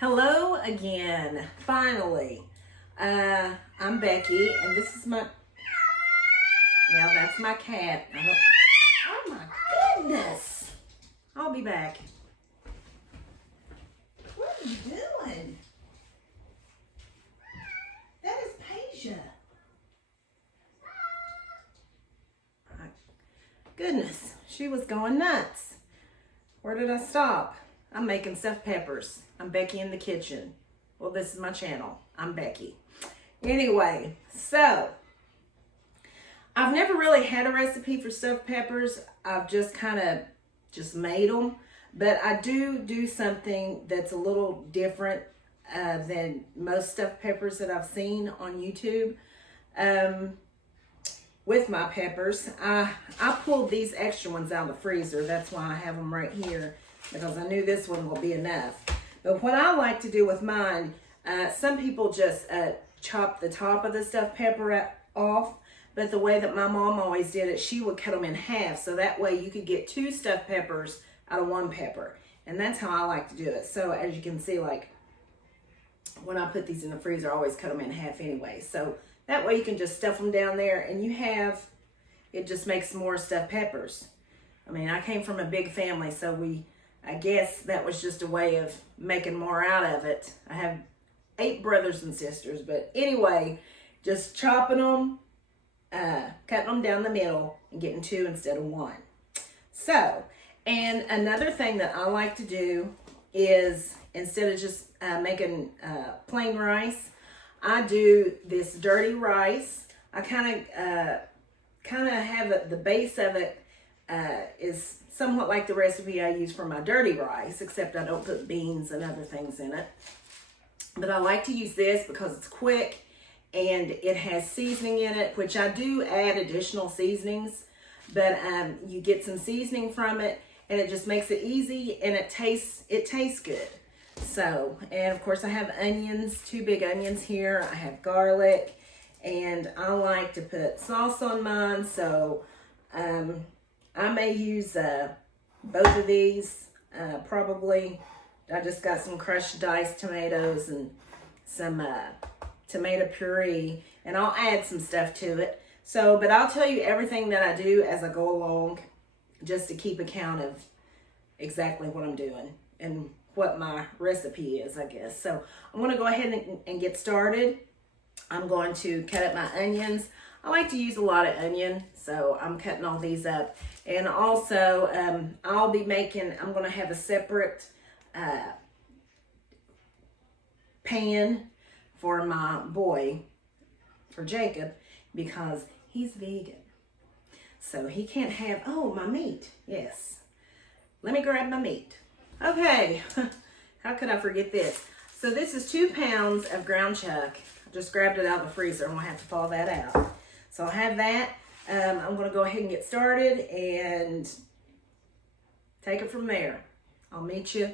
Hello again, finally. I'm Becky, and this is my, that's my cat. Oh my goodness. I'll be back. What are you doing? That is Pasia. Goodness, she was going nuts. Where did I stop? I'm making stuffed peppers. I'm Becky in the kitchen. Well, this is my channel. I'm Becky. Anyway, so I've never really had a recipe for stuffed peppers. I've just kind of made them. But I do something that's a little different than most stuffed peppers that I've seen on YouTube. With my peppers, I pulled these extra ones out of the freezer. That's why I have them right here, because I knew this one will be enough. But what I like to do with mine, some people just chop the top of the stuffed pepper off, but the way that my mom always did it, she would cut them in half, so that way you could get 2 stuffed peppers out of 1 pepper. And that's how I like to do it. So as you can see, like when I put these in the freezer, I always cut them in half anyway. So that way you can just stuff them down there, and it just makes more stuffed peppers. I mean, I came from a big family, so I guess that was just a way of making more out of it. I have 8 brothers and sisters, but anyway, just chopping them, cutting them down the middle, and getting 2 instead of 1. So, and another thing that I like to do is, instead of just making plain rice, I do this dirty rice. I kind of have the base of it is somewhat like the recipe I use for my dirty rice, except I don't put beans and other things in it. But I like to use this because it's quick and it has seasoning in it, which I do add additional seasonings, but you get some seasoning from it, and it just makes it easy, and it tastes good. So, and of course I have onions, 2 big onions here. I have garlic, and I like to put sauce on mine. So I may use both of these, probably. I just got some crushed diced tomatoes and some tomato puree, and I'll add some stuff to it. So, but I'll tell you everything that I do as I go along, just to keep account of exactly what I'm doing and what my recipe is, I guess. So I'm going to go ahead and get started. I'm going to cut up my onions. I like to use a lot of onion, so I'm cutting all these up. And also, I'm going to have a separate pan for my boy, for Jacob, because he's vegan. So he can't have, my meat. Yes. Let me grab my meat. Okay, how could I forget this? So this is 2 pounds of ground chuck. I just grabbed it out of the freezer. I'm gonna have to thaw that out. So I'll have that. I'm gonna go ahead and get started and take it from there. I'll meet you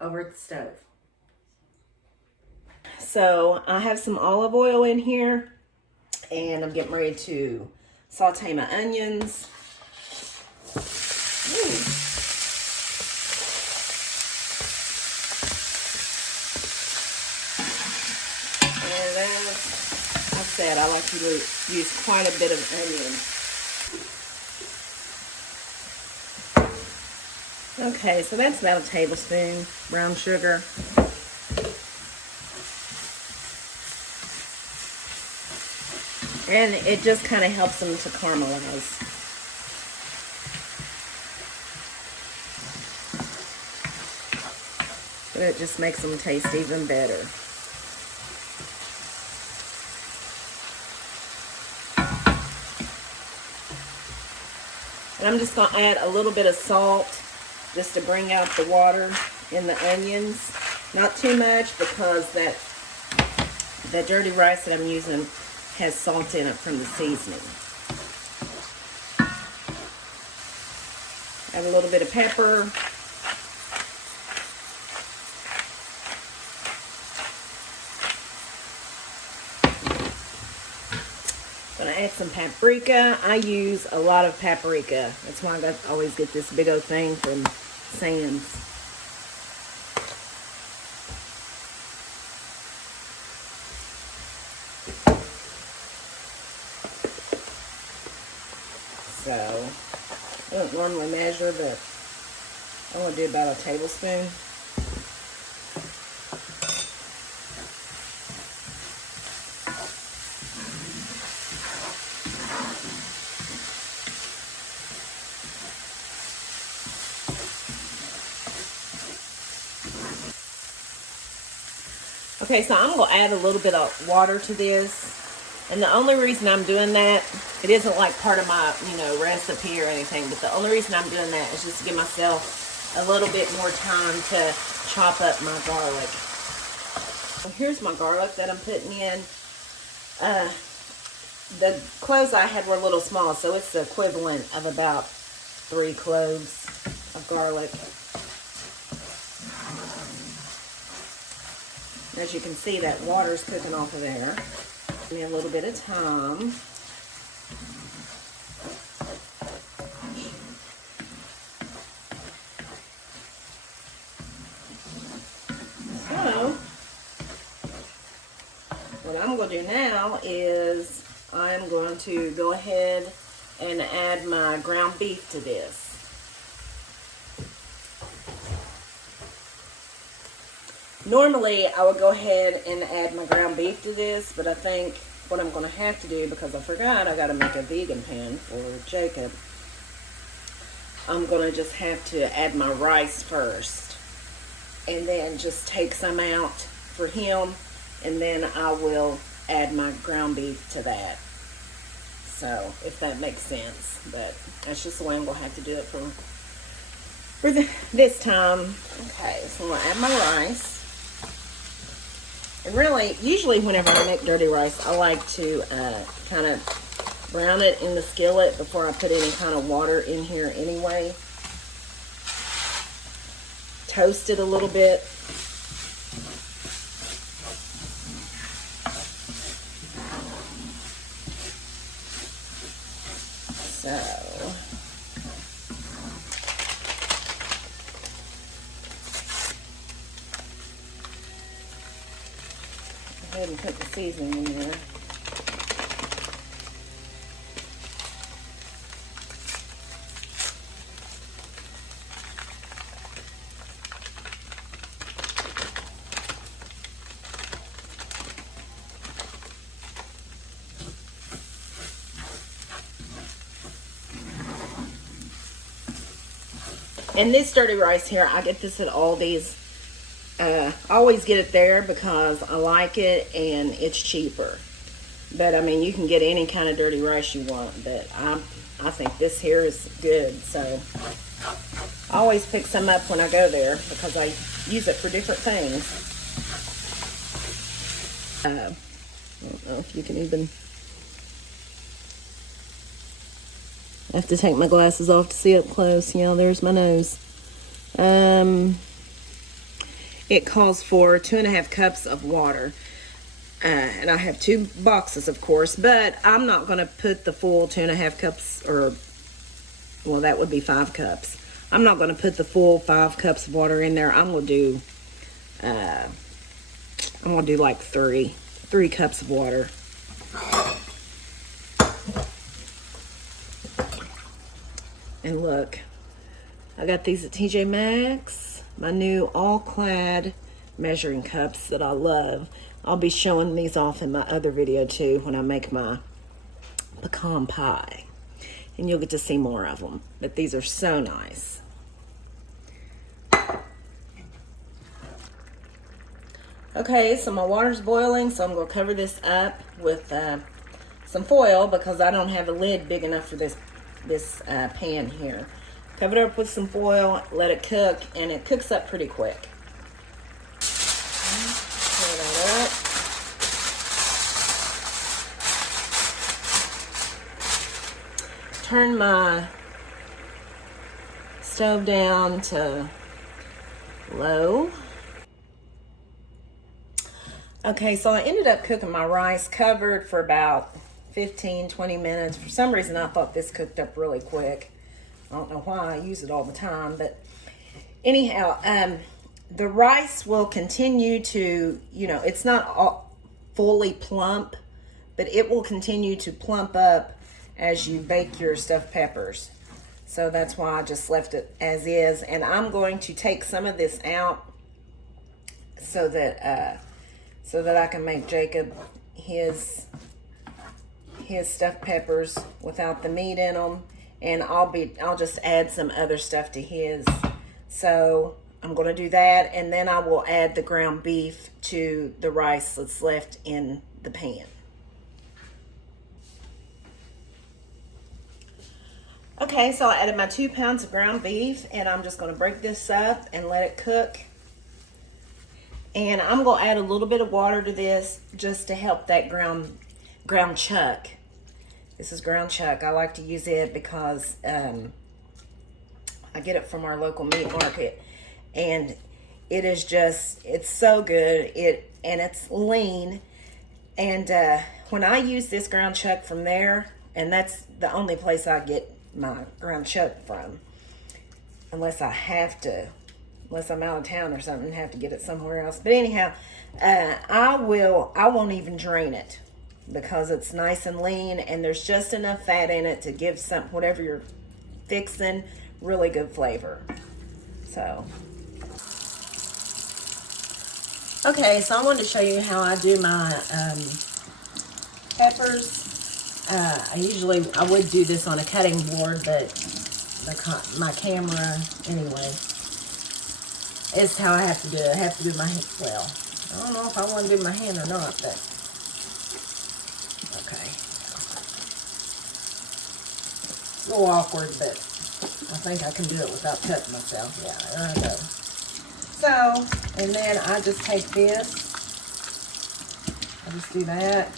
over at the stove. So I have some olive oil in here, and I'm getting ready to saute my onions. I like to use quite a bit of onion. Okay, so that's about a tablespoon brown sugar. And it just kind of helps them to caramelize. But it just makes them taste even better. And I'm just going to add a little bit of salt just to bring out the water in the onions. Not too much, because that dirty rice that I'm using has salt in it from the seasoning. Add a little bit of pepper. Gonna add some paprika. I use a lot of paprika. That's why I always get this big old thing from Sam's. So, I don't normally measure, but I want to do about a tablespoon. Okay, so I'm going to add a little bit of water to this. And the only reason I'm doing that, it isn't like part of my, recipe or anything, but the only reason I'm doing that is just to give myself a little bit more time to chop up my garlic. So here's my garlic that I'm putting in. The cloves I had were a little small, so it's the equivalent of about 3 cloves of garlic. As you can see, that water's cooking off of there. Give me a little bit of time. So, what I'm going to do now is I'm going to go ahead and add my ground beef to this. Normally, I would go ahead and add my ground beef to this, but I think what I'm going to have to do, because I forgot I got to make a vegan pan for Jacob, I'm going to just have to add my rice first, and then just take some out for him, and then I will add my ground beef to that. So, if that makes sense, but that's just the way I'm going to have to do it for this time. Okay, so I'm going to add my rice. And really, usually whenever I make dirty rice, I like to kind of brown it in the skillet before I put any kind of water in here anyway. Toast it a little bit. So, go ahead and put the seasoning in there. And this dirty rice here, I get this at Aldi's. I always get it there because I like it and it's cheaper. But I mean, you can get any kind of dirty rice you want, but I think this here is good. So I always pick some up when I go there because I use it for different things. I don't know if you can even... I have to take my glasses off to see up close. Yeah, there's my nose. It calls for 2.5 cups of water. And I have 2 boxes, of course, but I'm not going to put the full 2.5 cups, or, well, that would be 5 cups. I'm not going to put the full 5 cups of water in there. I'm going to do like 3 cups of water. And look, I got these at TJ Maxx, my new all-clad measuring cups that I love. I'll be showing these off in my other video too when I make my pecan pie. And you'll get to see more of them. But these are so nice. Okay, so my water's boiling, so I'm going to cover this up with some foil because I don't have a lid big enough for this pan here. Cover it up with some foil, let it cook, and it cooks up pretty quick. Pour that up. Turn my stove down to low. Okay, so I ended up cooking my rice covered for about 15-20 minutes. For some reason I thought this cooked up really quick. I don't know why, I use it all the time, but anyhow, the rice will continue to, it's not all fully plump but it will continue to plump up as you bake your stuffed peppers. So that's why I just left it as is. And I'm going to take some of this out so that I can make Jacob his stuffed peppers without the meat in them, and I'll just add some other stuff to his. So I'm going to do that, and then I will add the ground beef to the rice that's left in the pan. Okay, so I added my 2 pounds of ground beef, and I'm just going to break this up and let it cook. And I'm going to add a little bit of water to this just to help that ground chuck. This is ground chuck. I like to use it because I get it from our local meat market, and it is just, it's so good. And it's lean. And when I use this ground chuck from there, and that's the only place I get my ground chuck from, unless I'm out of town or something and have to get it somewhere else. But anyhow, I won't even drain it because it's nice and lean, and there's just enough fat in it to give whatever you're fixing really good flavor. So okay, so I wanted to show you how I do my peppers. I would do this on a cutting board, but my camera, anyway, is how I have to do it. I have to do my hand. Well, I don't know if I want to do my hand or not, but okay. It's a little awkward, but I think I can do it without cutting myself. Yeah, there I go. So, and then I just take this. I just do that.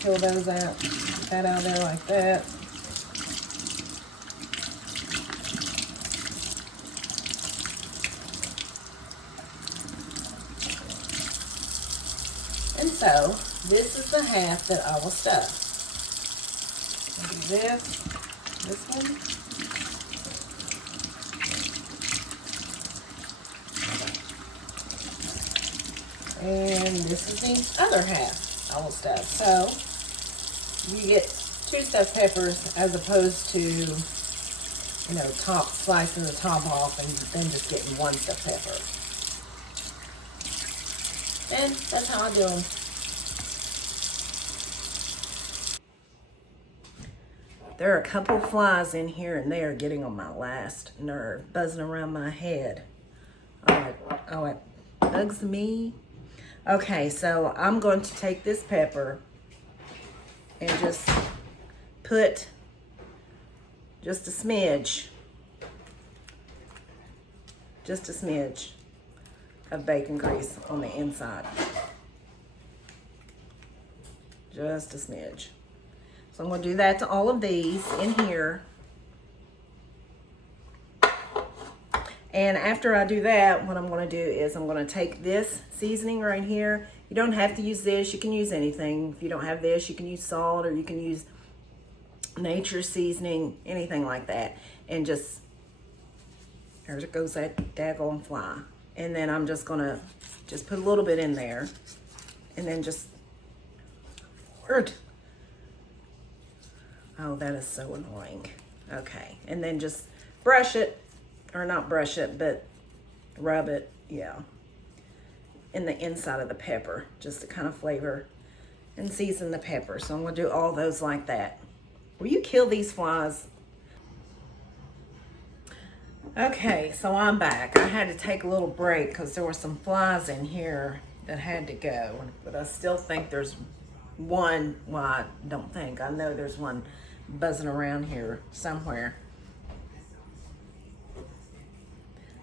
Peel those out. Get that out of there like that. And so, this is the half that I will stuff. I'll do this one. And this is the other half I will stuff. So, you get 2 stuffed peppers as opposed to, slicing the top off and then just getting 1 stuffed pepper. And that's how I do them. There are a couple flies in here, and they are getting on my last nerve, buzzing around my head. Oh, it bugs me. Okay, so I'm going to take this pepper and just put just a smidge of bacon grease on the inside. Just a smidge. So I'm going to do that to all of these in here. And after I do that, what I'm going to do is I'm going to take this seasoning right here. You don't have to use this. You can use anything. If you don't have this, you can use salt, or you can use nature seasoning, anything like that. And just, there goes that daggone fly. And then I'm just going to just put a little bit in there. And then just, oh, that is so annoying. Okay, and then just brush it. Or not brush it, but rub it, yeah, in the inside of the pepper, just to kind of flavor and season the pepper. So I'm going to do all those like that. Will you kill these flies? Okay, so I'm back. I had to take a little break because there were some flies in here that had to go. But I still think there's one, well, I don't think, I know there's one buzzing around here somewhere.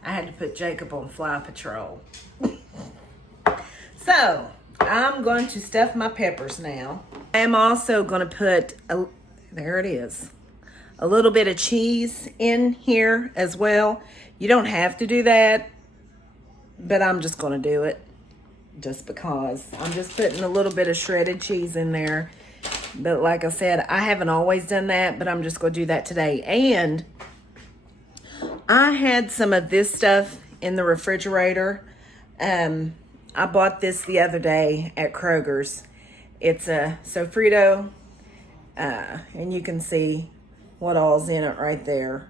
I had to put Jacob on fly patrol. So, I'm going to stuff my peppers now. I am also going to put, there it is, a little bit of cheese in here as well. You don't have to do that, but I'm just going to do it just because. I'm just putting a little bit of shredded cheese in there. But like I said, I haven't always done that, but I'm just going to do that today. And I had some of this stuff in the refrigerator. I bought this the other day at Kroger's. It's a sofrito, and you can see what all's in it right there.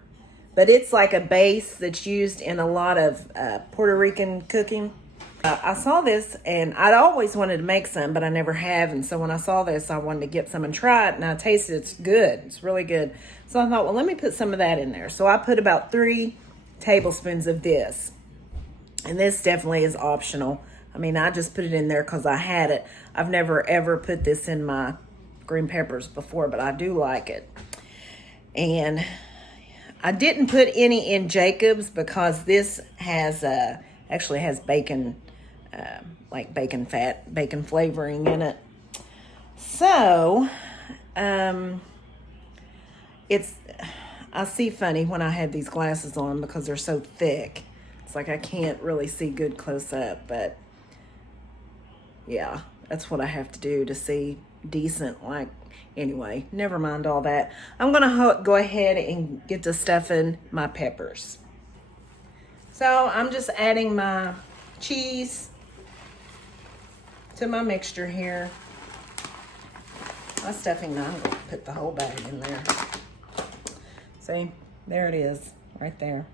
But it's like a base that's used in a lot of Puerto Rican cooking. I saw this and I'd always wanted to make some, but I never have. And so when I saw this, I wanted to get some and try it. And I tasted it's good. It's really good. So I thought, well, let me put some of that in there. So I put about 3 tablespoons of this. And this definitely is optional. I mean, I just put it in there because I had it. I've never ever put this in my green peppers before, but I do like it. And I didn't put any in Jacob's because this has actually has bacon, like bacon fat, bacon flavoring in it. So, it's, I see funny when I have these glasses on because they're so thick. It's like I can't really see good close up, but yeah, that's what I have to do to see decent. Like, anyway, never mind all that. I'm gonna go ahead and get to stuffing my peppers. So I'm just adding my cheese to my mixture here. My stuffing now, I'm gonna put the whole bag in there. See, there it is, right there.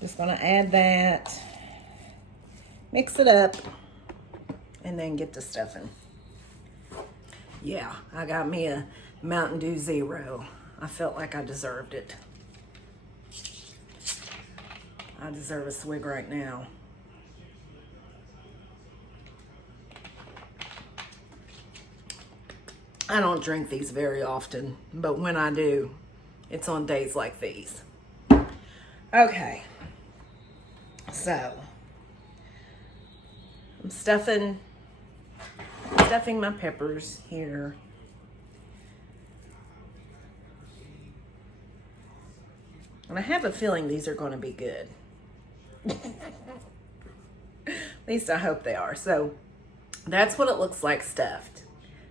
Just gonna add that, mix it up, and then get the stuffing. Yeah, I got me a Mountain Dew Zero. I felt like I deserved it. I deserve a swig right now. I don't drink these very often, but when I do, it's on days like these. Okay, so I'm stuffing my peppers here. And I have a feeling these are going to be good. At least I hope they are. So that's what it looks like stuffed.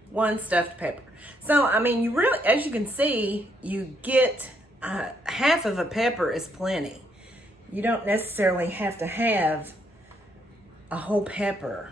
1 stuffed pepper. So, I mean, you really, as you can see, you get half of a pepper is plenty. You don't necessarily have to have a whole pepper.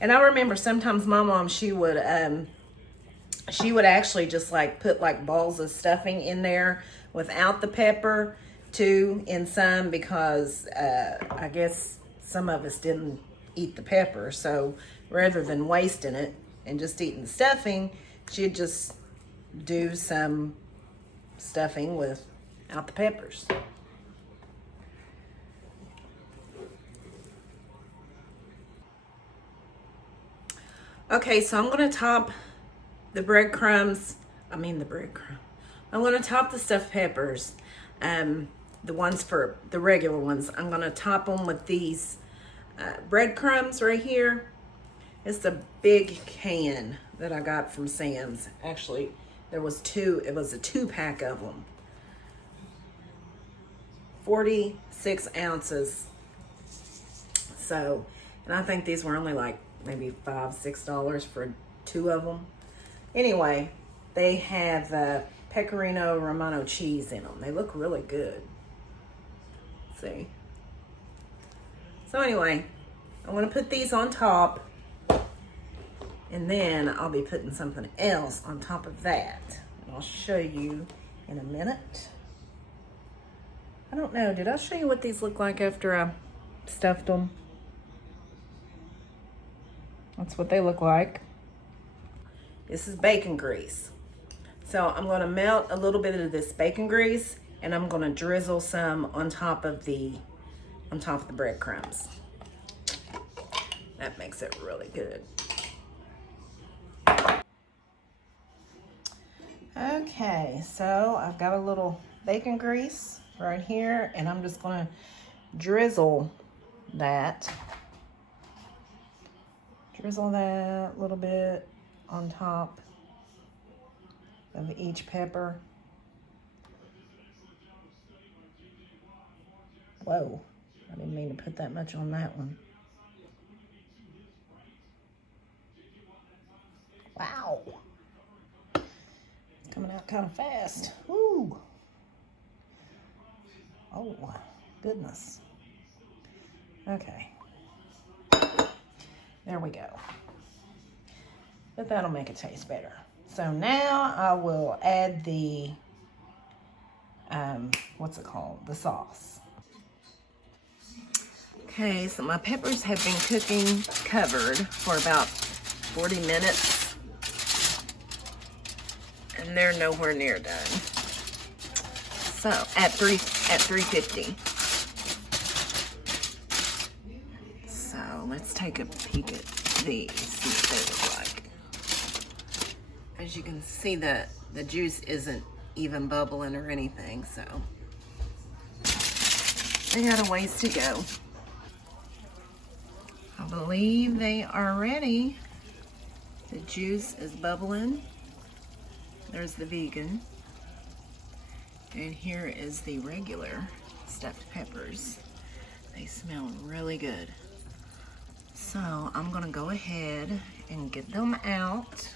And I remember sometimes my mom, she would actually just like put like balls of stuffing in there without the pepper too in some, because I guess some of us didn't eat the pepper. So rather than wasting it and just eating the stuffing, she'd just do some stuffing without the peppers. Okay, so I'm gonna top the breadcrumbs. I'm gonna top the stuffed peppers. The ones for the regular ones, I'm gonna top them with these breadcrumbs right here. It's a big can that I got from Sam's. Actually, there was 2. It was a 2-pack of them. 46 ounces. So, and I think these were only like maybe $5, $6 for 2 of them. Anyway, they have Pecorino Romano cheese in them. They look really good. See? So anyway, I'm gonna put these on top, and then I'll be putting something else on top of that. And I'll show you in a minute. I don't know, did I show you what these look like after I stuffed them? That's what they look like. This is bacon grease. So I'm gonna melt a little bit of this bacon grease, and I'm gonna drizzle some on top of the breadcrumbs. That makes it really good. Okay, so I've got a little bacon grease right here, and I'm just gonna drizzle that. Drizzle that a little bit on top of each pepper. Whoa, I didn't mean to put that much on that one. Wow. It's coming out kind of fast. Ooh. Oh, goodness. Okay. There we go. But that'll make it taste better. So now I will add the, what's it called? The sauce. Okay, so my peppers have been cooking covered for about 40 minutes. And they're nowhere near done. So at 350. So let's take a peek at these, see what they look like. As you can see, the juice isn't even bubbling or anything, so they got a ways to go. I believe they are ready. The juice is bubbling. There's the vegan. And here is the regular stuffed peppers. They smell really good. So I'm gonna go ahead and get them out.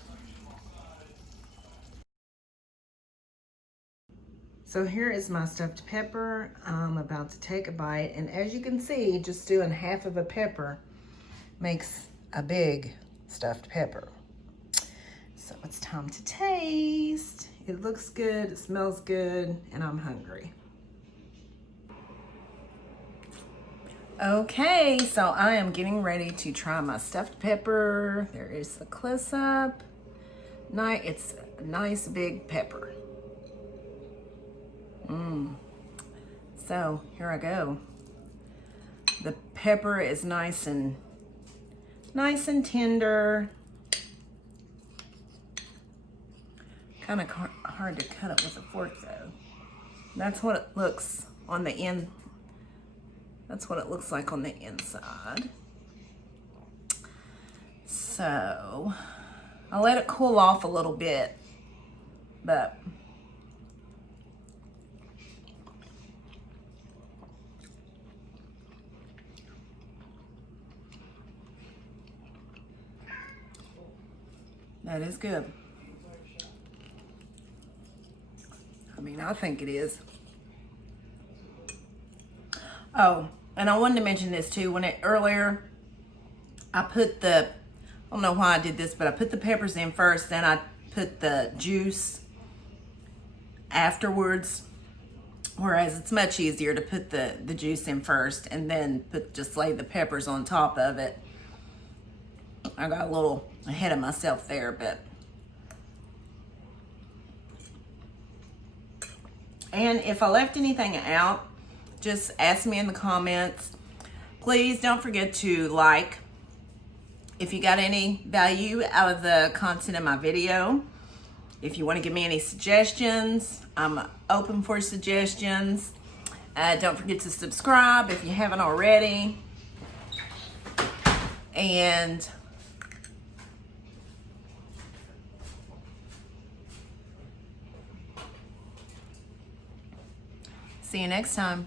So here is my stuffed pepper. I'm about to take a bite, and as you can see, just doing half of a pepper makes a big stuffed pepper. So it's time to taste. It looks good, it smells good, and I'm hungry. Okay, so I am getting ready to try my stuffed pepper. There is the close up. It's a nice big pepper. So here I go. The pepper is nice and tender. Kind of hard to cut it with a fork though. That's what it looks on the end. That's what it looks like on the inside. So I'll let it cool off a little bit, but that is good. I mean, I think it is. Oh, and I wanted to mention this too. Earlier, I put I don't know why I did this, but I put the peppers in first, then I put the juice afterwards. Whereas it's much easier to put the juice in first and then just lay the peppers on top of it. I got a little ahead of myself there, but. And if I left anything out, just ask me in the comments. Please don't forget to like if you got any value out of the content of my video. If you want to give me any suggestions, I'm open for suggestions. Don't forget to subscribe if you haven't already. And see you next time.